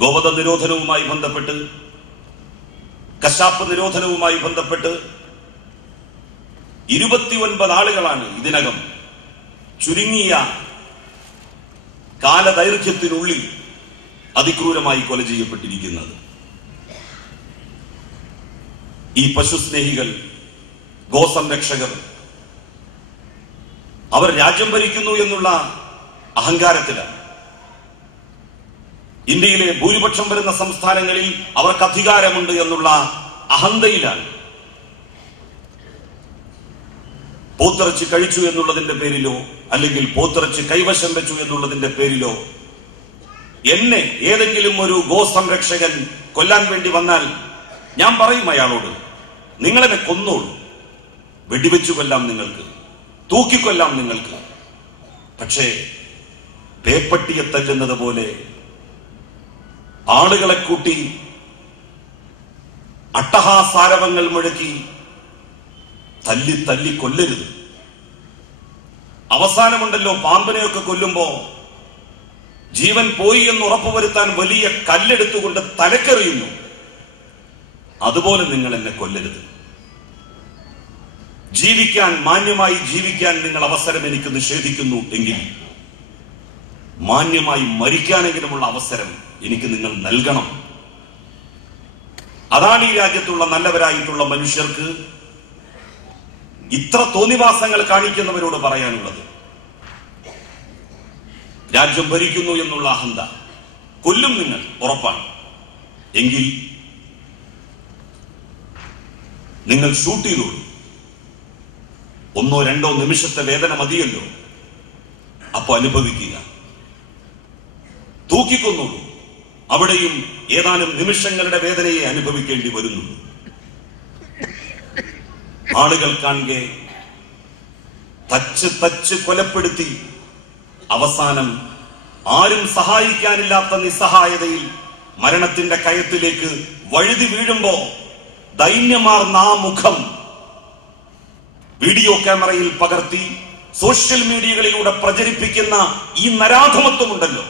ഗോവധ നിരോധനവുമായി ബന്ധപ്പെട്ട്, കശാപ്പ് നിരോധനവുമായി ബന്ധപ്പെട്ട് 29 ആളുകളാണ് ഇതിനകം ചുരുങ്ങിയ കാലദൈർഘ്യത്തിനുള്ളിൽ അതിക്രൂരമായി കൊല ചെയ്യപ്പെട്ടിരിക്കുന്നത്. ഈ പശുസ്നേഹികൾ, ഗോസംരക്ഷകർ, അവർ രാജ്യം ഭരിക്കുന്നു എന്നുള്ള അഹങ്കാരത്തിലാണ്. ഇന്ത്യയിലെ ഭൂരിപക്ഷം വരുന്ന സംസ്ഥാനങ്ങളിൽ അവർക്ക് അധികാരമുണ്ട് എന്നുള്ള അഹന്തയിലാണ്. പോത്തിറച്ചി കഴിച്ചു എന്നുള്ളതിന്റെ പേരിലോ അല്ലെങ്കിൽ പോത്തിറച്ചി കൈവശം വെച്ചു എന്നുള്ളതിന്റെ പേരിലോ എന്നെ ഏതെങ്കിലും ഒരു ഗോസംരക്ഷകൻ കൊല്ലാൻ വേണ്ടി വന്നാൽ ഞാൻ പറയും അയാളോട്, നിങ്ങളെന്നെ കൊന്നോളൂ, വെടിവെച്ചു കൊല്ലാം നിങ്ങൾക്ക്, തൂക്കിക്കൊല്ലാം നിങ്ങൾക്ക്. പക്ഷേ പേപ്പട്ടിയെ തല്ലുന്നത് പോലെ ആളുകളെ കൂട്ടി അട്ടഹാസാരവങ്ങൾ മുഴക്കി തല്ലി തല്ലി കൊല്ലരുത്. അവസാനമുണ്ടല്ലോ, പാമ്പിനെയൊക്കെ കൊല്ലുമ്പോ ജീവൻ പോയി എന്ന് ഉറപ്പുവരുത്താൻ വലിയ കല്ലെടുത്തുകൊണ്ട് തലക്കെറിയുന്നു. അതുപോലെ നിങ്ങൾ എന്നെ കൊല്ലരുത്. ജീവിക്കാൻ, മാന്യമായി ജീവിക്കാൻ നിങ്ങൾ അവസരം എനിക്ക് നിഷേധിക്കുന്നു എങ്കിൽ മാന്യമായി മരിക്കാനെങ്കിലുമുള്ള അവസരം എനിക്ക് നിങ്ങൾ നൽകണം. അതാണ് ഈ രാജ്യത്തുള്ള നല്ലവരായിട്ടുള്ള മനുഷ്യർക്ക് ഇത്ര തോന്നിവാസങ്ങൾ കാണിക്കുന്നവരോട് പറയാനുള്ളത്. രാജ്യം ഭരിക്കുന്നു എന്നുള്ള അഹന്ത കൊല്ലും നിങ്ങൾ, ഉറപ്പാണ്. എങ്കിൽ നിങ്ങൾ ഷൂട്ട് ചെയ്തോളൂ. 1-2 നിമിഷത്തെ വേദന മതിയല്ലോ, അപ്പൊ അനുഭവിക്കുക. തൂക്കിക്കൊന്നോളൂ, അവിടെയും ഏതാനും നിമിഷങ്ങളുടെ വേദനയെ അനുഭവിക്കേണ്ടി വരുന്നുള്ളൂ. ആളുകൾ കാണുകെ തച്ച് കൊലപ്പെടുത്തി അവസാനം ആരും സഹായിക്കാനില്ലാത്ത നിസ്സഹായതയിൽ മരണത്തിന്റെ കയത്തിലേക്ക് വഴുതി വീഴുമ്പോ ദൈന്യമാർന്ന ആ മുഖം വീഡിയോ ക്യാമറയിൽ പകർത്തി സോഷ്യൽ മീഡിയകളിലൂടെ പ്രചരിപ്പിക്കുന്ന ഈ നരാധമത്വമുണ്ടല്ലോ,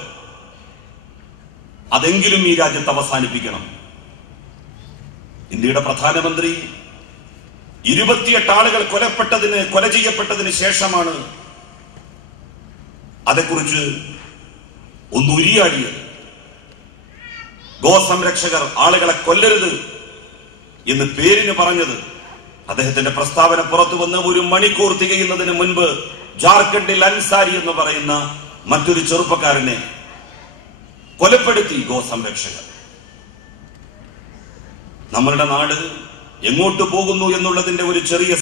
അതെങ്കിലും ഈ രാജ്യത്ത് അവസാനിപ്പിക്കണം. ഇന്ത്യയുടെ പ്രധാനമന്ത്രി 28 ആളുകൾ കൊല ചെയ്യപ്പെട്ടതിന് ശേഷമാണ് അതേക്കുറിച്ച് ഒന്ന് ഉരിയാടിയത്. ഗോസംരക്ഷകർ ആളുകളെ കൊല്ലരുത് എന്ന് പേരിന് പറഞ്ഞത്. അദ്ദേഹത്തിന്റെ പ്രസ്താവന പുറത്തു വന്ന് 1 മണിക്കൂർ തികയുന്നതിന് മുൻപ് ജാർഖണ്ഡിൽ അൻസാരി എന്ന് പറയുന്ന മറ്റൊരു ചെറുപ്പക്കാരനെ കൊലപ്പെടുത്തി ഗോസംരക്ഷകർ. നമ്മളുടെ നാട് എങ്ങോട്ട് പോകുന്നു എന്നുള്ളതിന്റെ ഒരു ചെറിയ